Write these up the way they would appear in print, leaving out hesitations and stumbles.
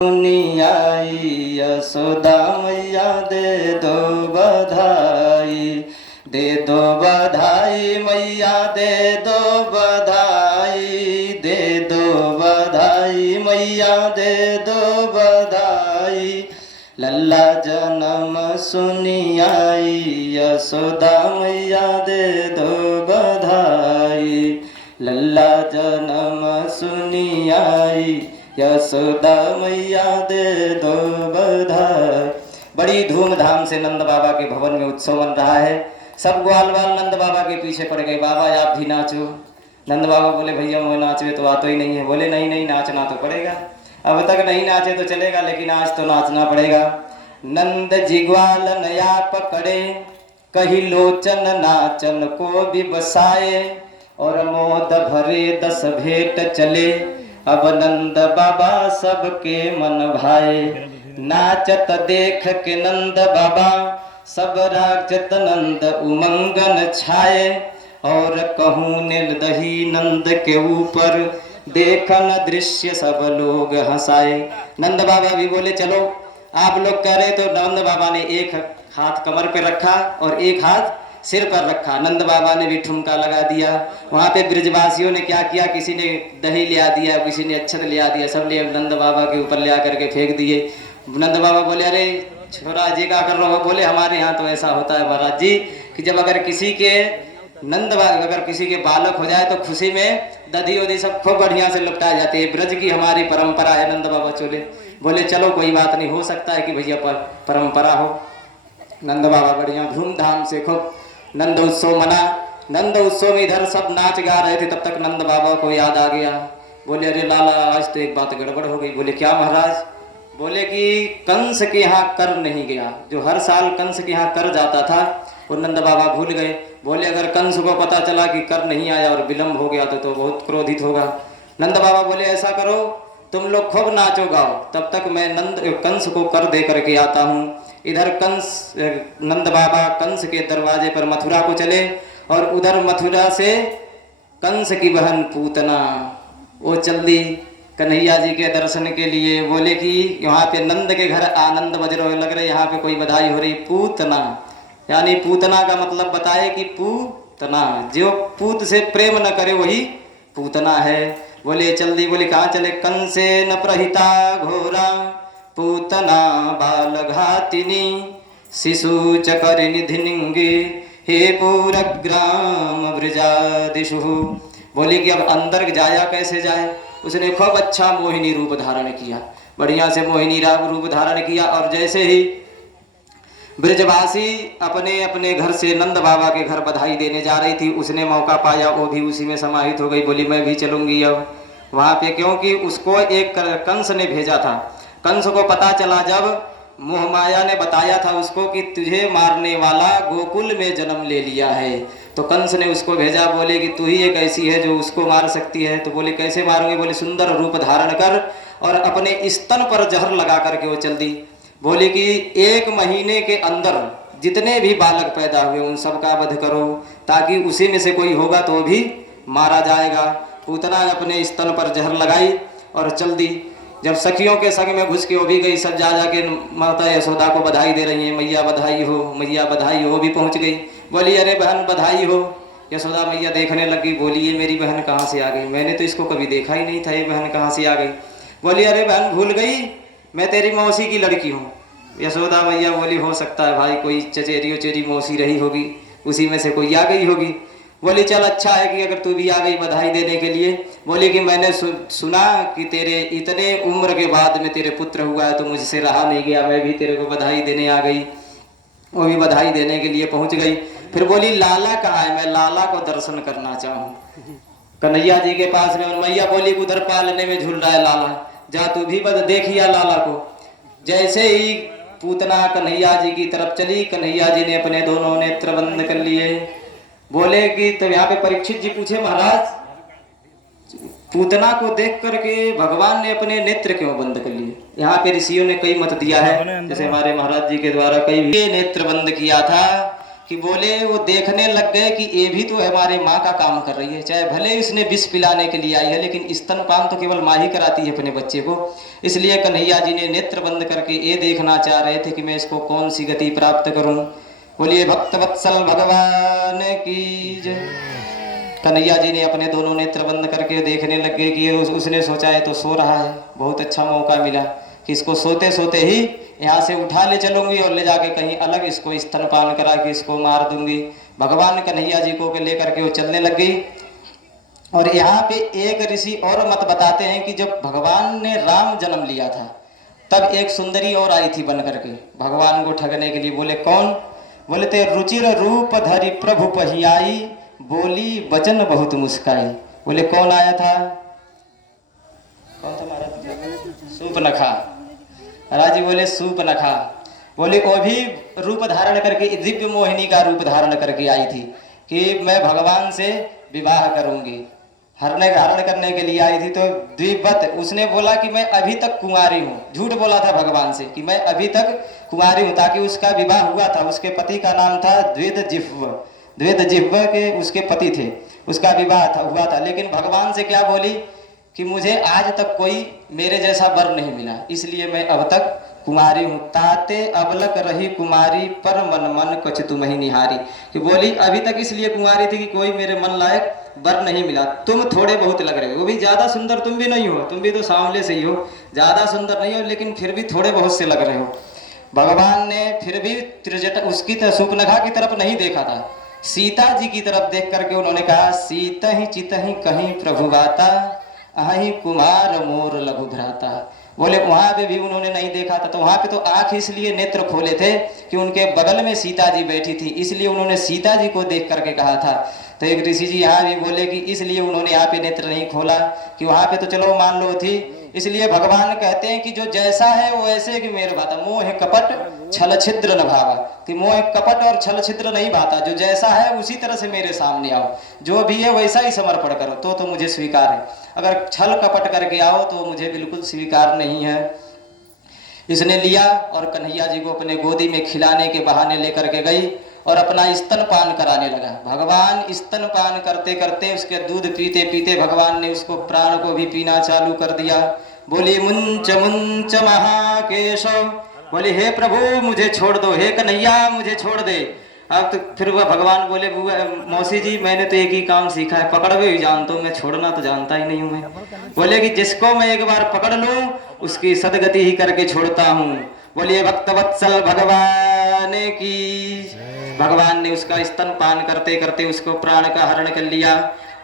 आई यशोदा मैया दे दो बधाई, दे दो बधाई मैया दे दो बधाई, दे दो बधाई मैया दे दो बधाई। लल्ला जन्म सुनी आई यशोदा मैया दे दो बधाई, लल्ला जन्म सुनी आई यशोदा मैया दे दो बधाई। बड़ी धूमधाम से नंद बाबा के भवन में उत्सव बन रहा है। सब ग्वाल बाल नंद बाबा के पीछे पड़ गए, बाबा आप भी नाचो। नंद बाबा बोले भैया मैं नाचे तो आता ही नहीं है। बोले नहीं नहीं नाचना तो पड़ेगा, अब तक नहीं नाचे तो चलेगा लेकिन आज तो नाचना पड़ेगा। नंद जी ग्वाल नया पकड़े, कही लोचन नाचन को भी बसाए, और मोद भरे 10 भेंट चले, अब नंद बाबा सबके मन भाए। नाचत देख के नंद बाबा सब राजत नंद उमंगन छाए, और कहूँ नील दही नंद के ऊपर देखन दृश्य सब लोग हंसाए। नंद बाबा भी बोले चलो आप लोग कह रहे, तो नंद बाबा ने एक हाथ कमर पे रखा और एक हाथ सिर पर रखा। नंद बाबा ने भी ठुमका लगा दिया। वहाँ पे ब्रजवासियों ने क्या किया, किसी ने दही ले आ दिया, किसी ने अक्षत ले आ दिया, सब ने नंद बाबा के ऊपर ले आकर के फेंक दिए। नंद बाबा बोले अरे छोरा जी क्या कर रहे हो? बोले हमारे यहाँ तो ऐसा होता है महाराज जी कि जब अगर किसी के अगर किसी के बालक हो जाए तो खुशी में दधी उधी सब खूब बढ़िया से लुटाए जाते हैं। ब्रज की हमारी परंपरा है। नंद बाबा चले बोले चलो कोई बात नहीं, हो सकता है कि भैया परंपरा हो। नंद बाबा बढ़िया धूमधाम से खूब नंद उत्सव मना। नंद उत्सव में इधर सब नाच गा रहे थे, तब तक नंद बाबा को याद आ गया। बोले अरे लाला आज तो एक बात गड़बड़ हो गई। बोले क्या महाराज? बोले कि कंस के यहाँ कर नहीं गया, जो हर साल कंस के यहाँ कर जाता था वो नंद बाबा भूल गए। बोले अगर कंस को पता चला कि कर नहीं आया और विलम्ब हो गया तो बहुत क्रोधित होगा। नंद बाबा बोले ऐसा करो तुम लोग खूब नाचो गाओ, तब तक मैं कंस को कर दे करके आता हूँ। इधर नंद बाबा कंस के दरवाजे पर मथुरा को चले, और उधर मथुरा से कंस की बहन पूतना वो चल दी कन्हैया जी के दर्शन के लिए। बोले कि यहाँ पे नंद के घर आनंद बज रहे लग रहे, यहाँ पे कोई बधाई हो रही। पूतना यानी पूतना का मतलब बताए कि पूतना जो पूत से प्रेम न करे वही पूतना है। बोले चल दी। बोले कहाँ चले? कंसे न प्रहिता घोरा पूतना बाल घातिनी शिशु चकर निधिनिंगे हे पूरग्राम ब्रजादिशु। बोली कि अब अंदर जाया कैसे जाए? उसने खूब अच्छा मोहिनी रूप धारण किया, बढ़िया से मोहिनी रूप धारण किया। और जैसे ही ब्रजवासी अपने अपने घर से नंद बाबा के घर बधाई देने जा रही थी, उसने मौका पाया, वो भी उसी में समाहित हो गई। बोली मैं भी चलूंगी अब वहाँ पे, क्योंकि उसको एक कंस ने भेजा था। कंस को पता चला जब मोहमाया ने बताया था उसको कि तुझे मारने वाला गोकुल में जन्म ले लिया है, तो कंस ने उसको भेजा। बोले कि तू ही एक ऐसी है जो उसको मार सकती है। तो बोले कैसे मारूंगी? बोले सुंदर रूप धारण कर और अपने स्तन पर जहर लगा करके वो चल दी। बोले कि 1 महीने के अंदर जितने भी बालक पैदा हुए उन सबका वध करो, ताकि उसी में से कोई होगा तो भी मारा जाएगा। पूतना ने अपने स्तन पर जहर लगाई और चल दी। जब सखियों के संग में घुस के वो भी गई, सब जा जाके माता यशोदा को बधाई दे रही है, मैया बधाई हो, मैया बधाई हो। वो भी पहुंच गई। बोली अरे बहन बधाई हो। यशोदा मैया देखने लगी। बोली ये मेरी बहन कहाँ से आ गई? मैंने तो इसको कभी देखा ही नहीं था, ये बहन कहाँ से आ गई? बोली अरे बहन भूल गई, मैं तेरी मौसी की लड़की हूँ। यशोदा मैया बोली हो सकता है भाई कोई चचेरी उचेरी मौसी रही होगी, उसी में से कोई आ गई होगी। बोली चल अच्छा है कि अगर तू भी आ गई बधाई देने के लिए। बोली कि मैंने सुना कि तेरे इतने उम्र के बाद में तेरे पुत्र हुआ है, तो मुझसे रहा नहीं गया, मैं भी तेरे को बधाई देने आ गई। वो भी बधाई देने के लिए पहुंच गई। फिर बोली लाला कहाँ है? मैं लाला को दर्शन करना चाहूँ कन्हैया जी के पास में। मैया बोली उधर पालने में झूल रहा है लाला, जा तू भी देखिया लाला को। जैसे ही पूतना कन्हैया जी की तरफ चली, कन्हैया जी ने अपने दोनों नेत्र बंद कर लिए। बोले कि तो यहाँ पे परीक्षित जी पूछे महाराज पूतना को देख करके भगवान ने अपने नेत्र क्यों बंद कर लिए? यहाँ पे ऋषियों ने कई मत दिया है, जैसे हमारे महाराज जी के द्वारा कई नेत्र बंद किया था कि बोले वो देखने लग गए कि ये भी तो हमारे माँ का काम कर रही है, चाहे भले इसने विष पिलाने के लिए आई है लेकिन स्तनपान तो केवल माँ ही कराती है अपने बच्चे को। इसलिए कन्हैया जी ने नेत्र बंद करके ये देखना चाह रहे थे कि मैं इसको कौन सी गति प्राप्त करूं। बोलिए भक्त वत्सल भगवान की जय। कन्हैया जी ने अपने दोनों नेत्र बंद करके देखने लग गए कि उसने सोचा है तो सो रहा है, बहुत अच्छा मौका मिला कि इसको सोते सोते ही यहाँ से उठा ले चलूंगी और ले जाके कहीं अलग इसको स्तनपान करा के इसको मार दूंगी। भगवान कन्हैया जी को लेकर के वो चलने लग गई। और यहाँ पे एक ऋषि और मत बताते हैं कि जब भगवान ने राम जन्म लिया था तब एक सुंदरी और आई थी बन करके भगवान को ठगने के लिए। बोले कौन? बोले ते रुचिर रूप धरि प्रभु पहियाई, बोली वचन बहुत मुस्काई। बोले कौन आया था? कौन था महाराज? सूपनखा। महाराज जी बोले सूपनखा। बोले वो भी रूप धारण करके दिव्य मोहिनी का रूप धारण करके आई थी कि मैं भगवान से विवाह करूंगी, हरण करने के लिए आई थी। तो द्विवत उसने बोला कि मैं अभी तक कुंवारी हूँ, झूठ बोला था भगवान से कि मैं अभी तक कुंवारी हूँ, ताकि उसका विवाह हुआ था। उसके पति का नाम था द्वेदजिह्व, द्वेदजिह्व के उसके पति थे, उसका विवाह हुआ था। लेकिन भगवान से क्या बोली कि मुझे आज तक कोई मेरे जैसा वर नहीं मिला, इसलिए मैं अब तक कुमारी हूँ। ताते अबलक रही कुमारी, पर मन मन कुछ तुम ही निहारी। कि बोली अभी तक इसलिए कुमारी थी कि कोई मेरे मन लायक वर नहीं मिला। तुम थोड़े बहुत लग रहे हो, वो भी ज्यादा सुंदर तुम भी नहीं हो, तुम भी तो सांवले से ही हो, ज्यादा सुंदर नहीं हो, लेकिन फिर भी थोड़े बहुत से लग रहे हो। भगवान ने फिर भी त्रिजटा उसकी सूर्पनखा की तरफ नहीं देखा था, सीता जी की तरफ देख करके उन्होंने कहा सीता ही चित ही कहीं प्रभु गाता, अहि कुमार मोर लघु भ्राता। बोले वहां पे भी उन्होंने नहीं देखा था। तो वहां पे तो आंख इसलिए नेत्र खोले थे कि उनके बगल में सीता जी बैठी थी, इसलिए उन्होंने सीता जी को देख करके कहा था। तो एक ऋषि जी यहाँ भी बोले कि इसलिए उन्होंने यहाँ पे नेत्र नहीं खोला कि वहां पे तो चलो मान लो थी। इसलिए भगवान कहते हैं कि जो जैसा है वो ऐसे कि मेरे भाता, मोह कपट छल छिद्र न भावा। कि मोह कपट और छल छिद्र नहीं भाता, जो जैसा है उसी तरह से मेरे सामने आओ, जो भी है वैसा ही समर्पण करो तो मुझे स्वीकार है। अगर छल कपट करके आओ तो मुझे बिल्कुल स्वीकार नहीं है। इसने लिया और कन्हैया जी को अपने गोदी में खिलाने के बहाने लेकर के गई और अपना स्तनपान कराने लगा। भगवान स्तनपान करते करते उसके दूध पीते पीते भगवान ने उसको प्राण को भी पीना चालू कर दिया। बोली मुंच मुंच महाकेशव। बोले हे प्रभु मुझे छोड़ दो, हे कन्हैया मुझे छोड़ दे। अब तो फिर वह भगवान बोले मौसी जी मैंने तो एक ही काम सीखा है, पकड़ भी जानता हूँ मैं, छोड़ना तो जानता ही नहीं हूँ मैं। बोले कि जिसको मैं एक बार पकड़ लूं उसकी सदगति ही करके छोड़ता हूँ। बोलिए भक्तवत्सल भगवान की। भगवान ने उसका स्तनपान करते करते उसको प्राण का हरण कर लिया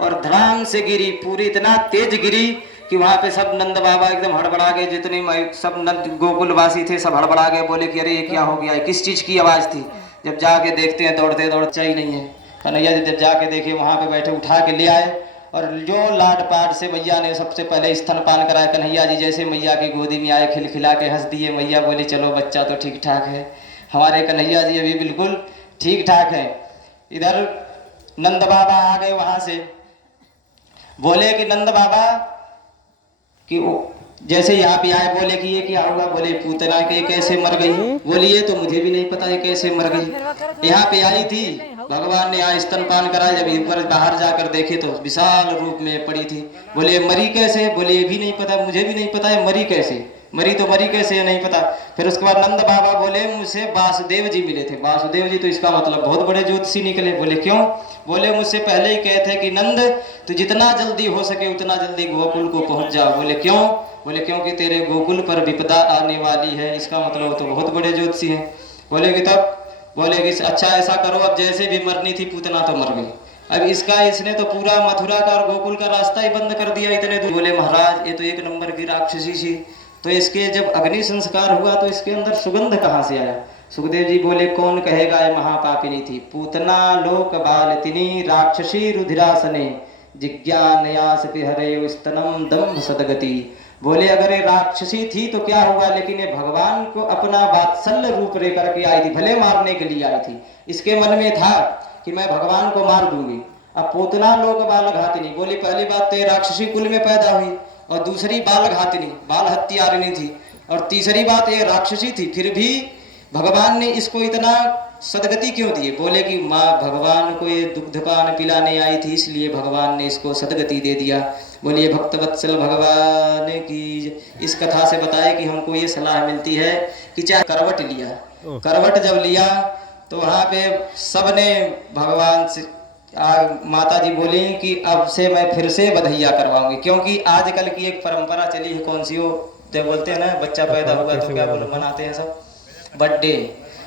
और धड़ाम से गिरी, पूरी इतना तेज गिरी कि वहां पे सब नंद बाबा एकदम हड़बड़ा गए, जितने सब नंद गोकुलवासी थे सब हड़बड़ा गए। बोले कि अरे ये क्या हो गया है, किस चीज की आवाज थी। जब जाके देखते हैं दौड़ते दौड़ते ही नहीं है। कन्हैया जी जब जाके देखे वहां पे बैठे, उठा के ले आए और जो लाड पाट से मैया ने सबसे पहले स्तनपान कराया। कन्हैया जी जैसे मैया की गोदी में आए खिलखिला के हंस दिए। मैया बोली चलो बच्चा तो ठीक ठाक है, हमारे कन्हैया जी अभी बिल्कुल ठीक ठाक है। इधर नंद बाबा आ गए वहां से। बोले कि नंद बाबा कि जैसे यहाँ पे आए बोले कि ये क्या हुआ। बोले पूतना के कैसे मर गई। बोलिए तो मुझे भी नहीं पता ये कैसे मर गई। यहाँ पे आई थी, भगवान ने यहाँ स्तनपान कराया, जब ऊपर बाहर जाकर देखे तो विशाल रूप में पड़ी थी। बोले मरी कैसे। बोले ये भी नहीं पता, मुझे भी नहीं पता है मरी कैसे, मरी तो मरी कैसे नहीं पता। फिर उसके बाद नंद बाबा बोले मुझसे वासुदेव जी मिले थे। वासुदेव जी तो इसका मतलब बहुत बड़े ज्योतिषी निकले। बोले क्यों। बोले मुझसे पहले ही कहते हैं कि नंद तो जितना जल्दी हो सके उतना जल्दी गोकुल को पहुंच जाओ। बोले क्यों। बोले क्योंकि तेरे गोकुल पर विपदा आने वाली है। इसका मतलब तो बहुत बड़े ज्योतिषी हैं। बोले कि तब। बोले कि अच्छा ऐसा करो, अब जैसे भी मरनी थी पूतना तो मर गई, अब इसका इसने तो पूरा मथुरा का और गोकुल का रास्ता ही बंद कर दिया इतने दूर। बोले महाराज ये तो एक नंबर की राक्षसी थी, तो इसके जब अग्नि संस्कार हुआ तो इसके अंदर सुगंध कहाँ से आया। सुखदेव जी बोले कौन कहेगा ये महापापिनी थी। पूतना लोक बालतिनी राक्षसी रुधिरासने, जिज्ञानयास हरे स्तनम दम्भ सदगति। बोले अगर ये राक्षसी थी तो क्या हुआ, लेकिन ये भगवान को अपना वात्सल्य रूप लेकर के आई थी, भले मारने के लिए आई थी। इसके मन में था कि मैं भगवान को मार दूंगी। अब पूतना लोक बाल घातिनी। बोली पहली बात तो राक्षसी कुल में पैदा हुई, और दूसरी बाल घातिनी, बाल हत्यारिणी थी, और तीसरी बात ये राक्षसी थी। फिर भी भगवान ने इसको इतना सदगति क्यों दिए? बोले कि माँ भगवान को ये दुग्ध पान पिलाने आई थी, इसलिए भगवान ने इसको सदगति दे दिया। बोलिए भक्तवत्सल भगवान की। इस कथा से बताए कि हमको ये सलाह मिलती है कि चाहे करवट लिया, करवट जब लिया तो वहाँ पे सबने भगवान से माता जी बोली कि अब से मैं फिर से बधैया करवाऊंगी, क्योंकि आजकल की एक परंपरा चली है, कौन सी हो, जब बोलते हैं ना बच्चा पैदा हुआ तो क्या बोले मनाते हैं सब, बर्थडे।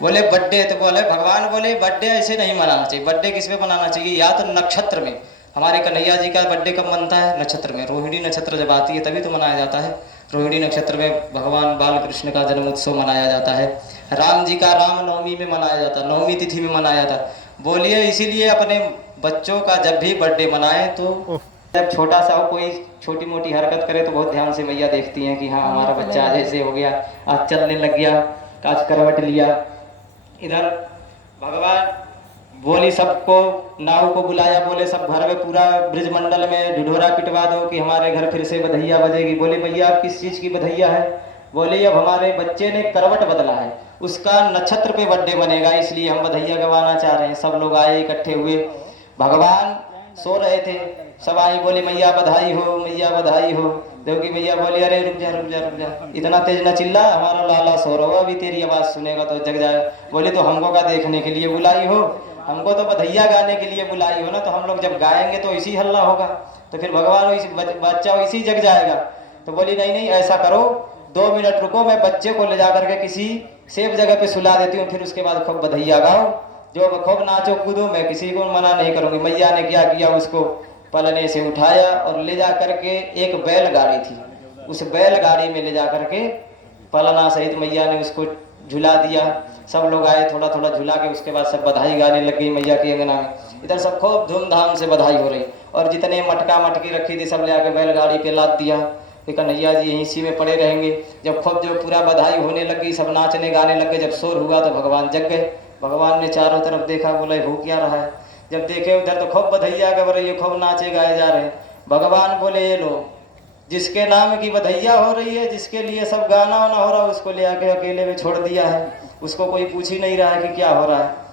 बोले बर्थडे, तो बोले भगवान बोले बर्थडे ऐसे नहीं मनाना चाहिए। बर्थडे किस में मनाना चाहिए? या तो नक्षत्र में। हमारे कन्हैया जी का बर्थडे कब मनता है? नक्षत्र में। रोहिणी नक्षत्र जब आती है तभी तो मनाया जाता है। रोहिणी नक्षत्र में भगवान बाल कृष्ण का जन्म उत्सव मनाया जाता है। राम जी का रामनवमी में मनाया जाता है, नवमी तिथि में मनाया जाता है। बोलिए इसीलिए अपने बच्चों का जब भी बर्थडे मनाए तो जब छोटा सा हो, कोई छोटी मोटी हरकत करे तो बहुत ध्यान से मैया देखती हैं कि हाँ हमारा बच्चा आज ऐसे हो गया, आज चलने लग गया, आज करवट लिया। इधर भगवान बोली सबको, नाव को बुलाया, बोले सब घर में पूरा ब्रिजमंडल में ढिढोरा पिटवा दो कि हमारे घर फिर से बधैया बजेगी। बोले भैया आप किस चीज़ की बधैया है? बोले अब हमारे बच्चे ने करवट बदला है, उसका नक्षत्र पे बर्थडे बनेगा, इसलिए हम बधैया गवाना चाह रहे हैं। सब लोग आए इकट्ठे हुए, भगवान सो रहे थे, सब आई, बोले मैया बधाई हो, मैया बधाई हो। देवकी मैया बोली अरे रुक जा रुक जा रुक जा, इतना तेज न चिल्ला, हमारा लाला सो रहा हो, अभी तेरी आवाज़ सुनेगा तो जग जाएगा। बोले तो हमको क्या देखने के लिए बुलाई हो? हमको तो बधैया गाने के लिए बुलाई हो ना, तो हम लोग जब गाएंगे तो इसी हल्ला होगा, तो फिर भगवान बच्चा इसी जग जाएगा। तो बोली नहीं नहीं ऐसा करो, 2 मिनट रुको, मैं बच्चे को ले जा करके किसी सेफ जगह पे सुला देती हूँ, फिर उसके बाद खूब बधैया गाओ, जो खूब नाचो कूदो, मैं किसी को मना नहीं करूँगी। मैया ने क्या किया, उसको पलने से उठाया और ले जा करके एक बैलगाड़ी थी, उस बैलगाड़ी में ले जा करके पलना सहित मैया ने उसको झुला दिया। सब लोग आए, थोड़ा थोड़ा झुला के उसके बाद सब बधाई गाने लग गई मैया के अंगना में। इधर सब खूब धूमधाम से बधाई हो रही, और जितने मटका मटकी रखी थी सब ले आके बैलगाड़ी पे लाद दिया कि कन्हैया जी यहीं इसी में पड़े रहेंगे। जब खूब जो पूरा बधाई होने लग गई, सब नाचने गाने लग गए, जब शोर हुआ तो भगवान जग गए। भगवान ने चारों तरफ देखा, बोले हो क्या रहा है? जब देखे उधर तो खूब बधैया गा रही है, खूब नाचे गाए जा रहे हैं। भगवान बोले ये लो, जिसके नाम की बधैया हो रही है, जिसके लिए सब गाना वाना हो रहा है, उसको ले आके अकेले में छोड़ दिया है, उसको कोई पूछ ही नहीं रहा है कि क्या हो रहा है।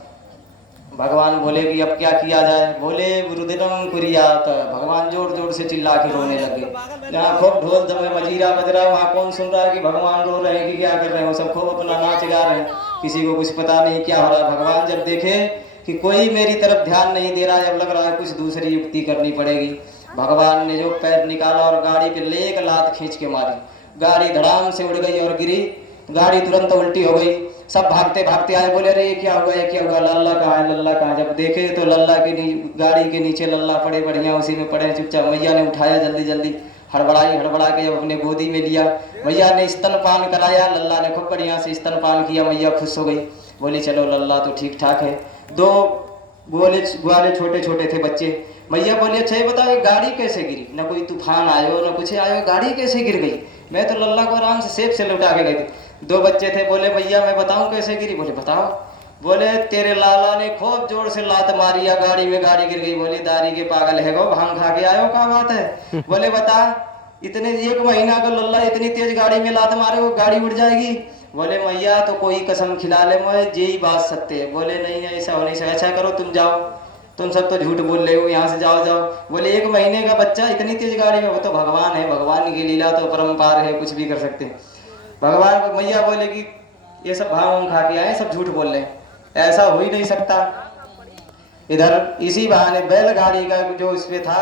भगवान बोले कि अब क्या किया जाए? बोले रुदिनम कुरियात। भगवान जोर जोर से चिल्ला के रोने लगे। जहाँ खूब ढोल दमे मजीरा बज रहा है, वहाँ कौन सुन रहा है कि भगवान रो रहे हैं कि क्या कर रहे हैं? वो सब खूब अपना नाच गा रहे हैं, किसी को कुछ पता नहीं क्या हो रहा है। भगवान जब देखे कि कोई मेरी तरफ ध्यान नहीं दे रहा है, जब लग रहा है कुछ दूसरी युक्ति करनी पड़ेगी, भगवान ने जो पैर निकाला और गाड़ी पे ले एक लात खींच के मारी, गाड़ी धड़ाम से उड़ गई और गिरी, गाड़ी तुरंत उल्टी हो गई। सब भागते भागते आए, बोले अरे ये क्या हुआ, ये क्या हुआ, लल्ला कहाँ है, लल्ला कहाँ? जब देखे तो लल्ला के गाड़ी के नीचे लल्ला पड़े, बढ़िया उसी में पड़े चुपचाप। मैया ने उठाया जल्दी जल्दी, हड़बड़ा के जब अपने गोदी में लिया, मैया ने स्तनपान कराया, लल्ला ने खूब बढ़िया से स्तनपान किया, मैया खुश हो गई। बोली चलो लल्ला तो ठीक ठाक है। 2 ग्वाले छोटे छोटे थे बच्चे। मैया बोली अच्छा ये बताओ ये गाड़ी कैसे गिरी? ना कोई तूफान आयो ना कुछ आयो, गाड़ी कैसे गिर गई? मैं तो लल्ला को आराम से सेफ से लौटा के गई थी। 2 बच्चे थे, बोले भैया मैं बताऊं कैसे गिरी? बोले बताओ। बोले तेरे लाला ने खूब जोर से लात मारी या गाड़ी में गाड़ी गिर गई। बोली दारी के पागल है गो, भांग खा के आयो, क्या बात है? बोले बता, इतने 1 महीना का लल्ला इतनी तेज गाड़ी में लात मारे वो गाड़ी उड़ जाएगी? बोले मैया तो कोई कसम खिला ले, मैं यही बात सत्य है। बोले नहीं ऐसा हो नहीं सकता, ऐसा करो तुम जाओ, तुम सब तो झूठ बोल रहे हो, यहाँ से जाओ जाओ। बोले 1 महीने का बच्चा इतनी तेज गाड़ी में? वो तो भगवान है, भगवान की लीला तो परम्पार है, कुछ भी कर सकते हैं। भगवान को मैया बोले कि ये सब भांग खा के आए, सब झूठ बोल रहे हैं, ऐसा हो ही नहीं सकता। इधर इसी बहाने बैलगाड़ी का जो इसमें था